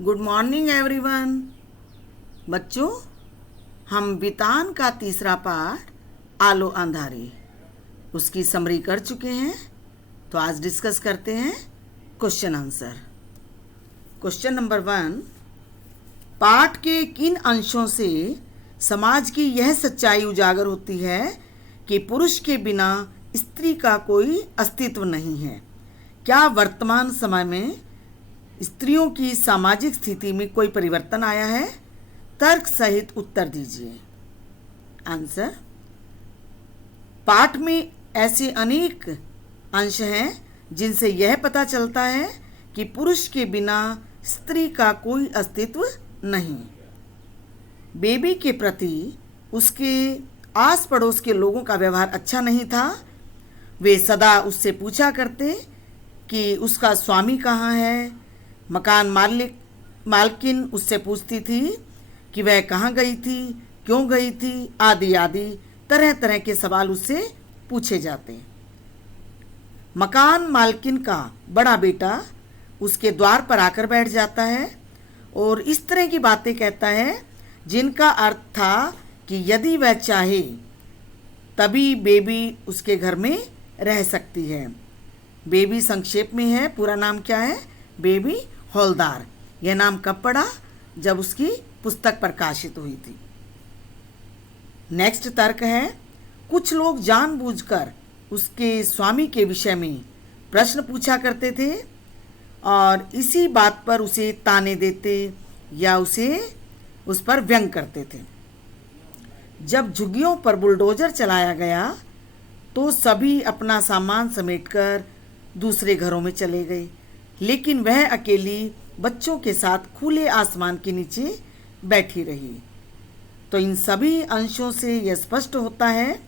Good morning everyone. बच्चों, हम वितान का तीसरा पाठ आलो अंधारी उसकी समरी कर चुके हैं। तो आज डिस्कस करते हैं क्वेश्चन आंसर। क्वेश्चन नंबर 1, पाठ के किन अंशों से समाज की यह सच्चाई उजागर होती है कि पुरुष के बिना स्त्री का कोई अस्तित्व नहीं है? क्या वर्तमान समय में स्त्रियों की सामाजिक स्थिति में कोई परिवर्तन आया है? तर्क सहित उत्तर दीजिए। आंसर: पाठ में ऐसे अनेक अंश हैं जिनसे यह पता चलता है कि पुरुष के बिना स्त्री का कोई अस्तित्व नहीं। बेबी के प्रति उसके आस पड़ोस के लोगों का व्यवहार अच्छा नहीं था। वे सदा उससे पूछा करते कि उसका स्वामी कहाँ है। मकान मालकिन उससे पूछती थी कि वह कहाँ गई थी, क्यों गई थी, आदि आदि तरह तरह के सवाल उससे पूछे जाते। मकान मालकिन का बड़ा बेटा उसके द्वार पर आकर बैठ जाता है और इस तरह की बातें कहता है जिनका अर्थ था कि यदि वह चाहे तभी बेबी उसके घर में रह सकती है। बेबी संक्षेप में है, पूरा नाम क्या है? बेबी हौलदार। यह नाम कब पड़ा? जब उसकी पुस्तक प्रकाशित हुई थी। नेक्स्ट तर्क है, कुछ लोग जानबूझकर उसके स्वामी के विषय में प्रश्न पूछा करते थे और इसी बात पर उसे ताने देते या उस पर व्यंग करते थे। जब झुग्गियों पर बुलडोजर चलाया गया तो सभी अपना सामान समेटकर दूसरे घरों में चले गए, लेकिन वह अकेली बच्चों के साथ खुले आसमान के नीचे बैठी रही। तो इन सभी अंशों से यह स्पष्ट होता है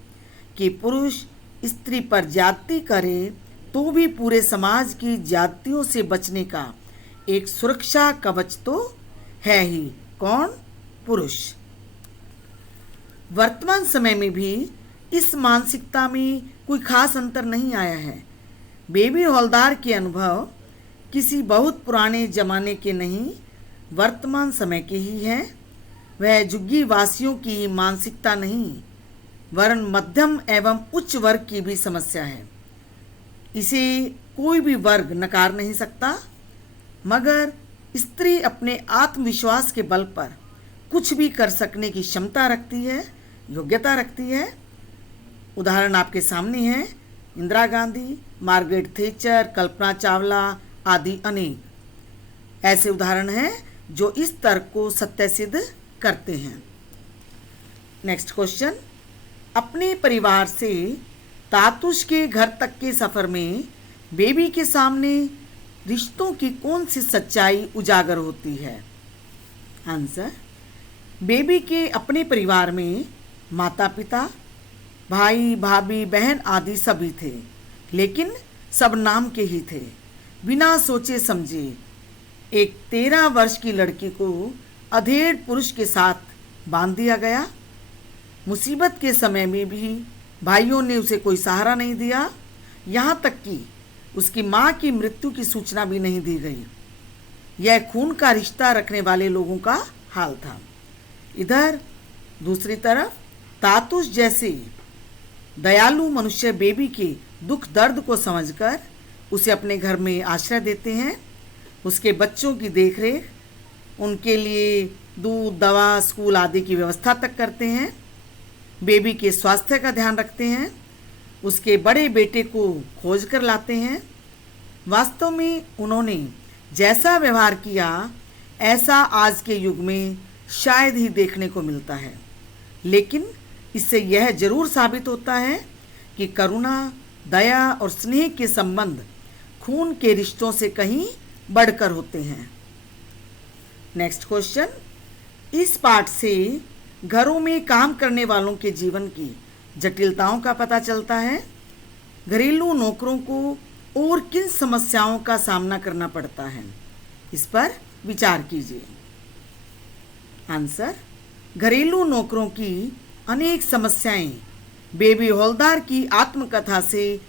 कि पुरुष स्त्री पर ज्यादती करे तो भी पूरे समाज की ज्यादतियों से बचने का एक सुरक्षा कवच तो है ही। कौन? पुरुष। वर्तमान समय में भी इस मानसिकता में कोई खास अंतर नहीं आया है। बेबी हौलदार के अनुभव किसी बहुत पुराने जमाने के नहीं, वर्तमान समय के ही हैं। वह झुग्गी वासियों की मानसिकता नहीं, वरन मध्यम एवं उच्च वर्ग की भी समस्या है। इसे कोई भी वर्ग नकार नहीं सकता, मगर स्त्री अपने आत्मविश्वास के बल पर कुछ भी कर सकने की क्षमता रखती है, योग्यता रखती है। उदाहरण आपके सामने हैं, इंदिरा गांधी, मार्गरेट थेचर, कल्पना चावला आदि अनेक ऐसे उदाहरण हैं जो इस तर्क को सत्य सिद्ध करते हैं। नेक्स्ट क्वेश्चन, अपने परिवार से तातुश के घर तक के सफर में बेबी के सामने रिश्तों की कौन सी सच्चाई उजागर होती है? आंसर: बेबी के अपने परिवार में माता पिता, भाई भाभी, बहन आदि सभी थे, लेकिन सब नाम के ही थे। बिना सोचे समझे एक 13 वर्ष की लड़की को अधेड़ पुरुष के साथ बांध दिया गया। मुसीबत के समय में भी भाइयों ने उसे कोई सहारा नहीं दिया, यहाँ तक कि उसकी माँ की मृत्यु की सूचना भी नहीं दी गई। यह खून का रिश्ता रखने वाले लोगों का हाल था। इधर दूसरी तरफ तातुश जैसे दयालु मनुष्य बेबी के दुख दर्द को समझकर उसे अपने घर में आश्रय देते हैं। उसके बच्चों की देखरेख, उनके लिए दूध, दवा, स्कूल आदि की व्यवस्था तक करते हैं। बेबी के स्वास्थ्य का ध्यान रखते हैं। उसके बड़े बेटे को खोज कर लाते हैं। वास्तव में उन्होंने जैसा व्यवहार किया ऐसा आज के युग में शायद ही देखने को मिलता है, लेकिन इससे यह जरूर साबित होता है कि करुणा, दया और स्नेह के संबंध खून के रिश्तों से कहीं बढ़कर होते हैं। नेक्स्ट क्वेश्चन, इस पाठ से घरों में काम करने वालों के जीवन की जटिलताओं का पता चलता है। घरेलू नौकरों को और किन समस्याओं का सामना करना पड़ता है, इस पर विचार कीजिए। आंसर: घरेलू नौकरों की अनेक समस्याएं बेबी हौलदार की आत्मकथा से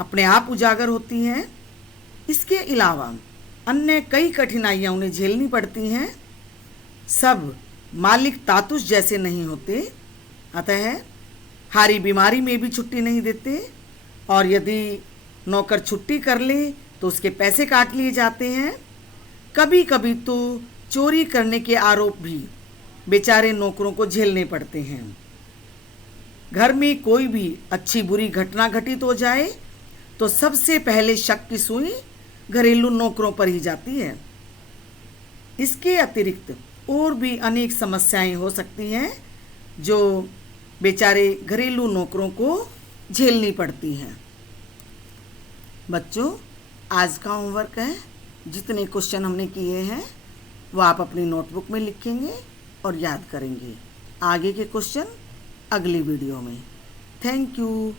अपने आप उजागर होती हैं। इसके अलावा अन्य कई कठिनाइयाँ उन्हें झेलनी पड़ती हैं। सब मालिक तातुस जैसे नहीं होते, अतः हारी बीमारी में भी छुट्टी नहीं देते, और यदि नौकर छुट्टी कर ले तो उसके पैसे काट लिए जाते हैं। कभी कभी तो चोरी करने के आरोप भी बेचारे नौकरों को झेलने पड़ते हैं। घर में कोई भी अच्छी बुरी घटना घटित हो जाए तो सबसे पहले शक की सुई घरेलू नौकरों पर ही जाती है। इसके अतिरिक्त और भी अनेक समस्याएं हो सकती हैं जो बेचारे घरेलू नौकरों को झेलनी पड़ती हैं। बच्चों, आज का होमवर्क है, जितने क्वेश्चन हमने किए हैं वो आप अपनी नोटबुक में लिखेंगे और याद करेंगे। आगे के क्वेश्चन अगली वीडियो में। Thank you.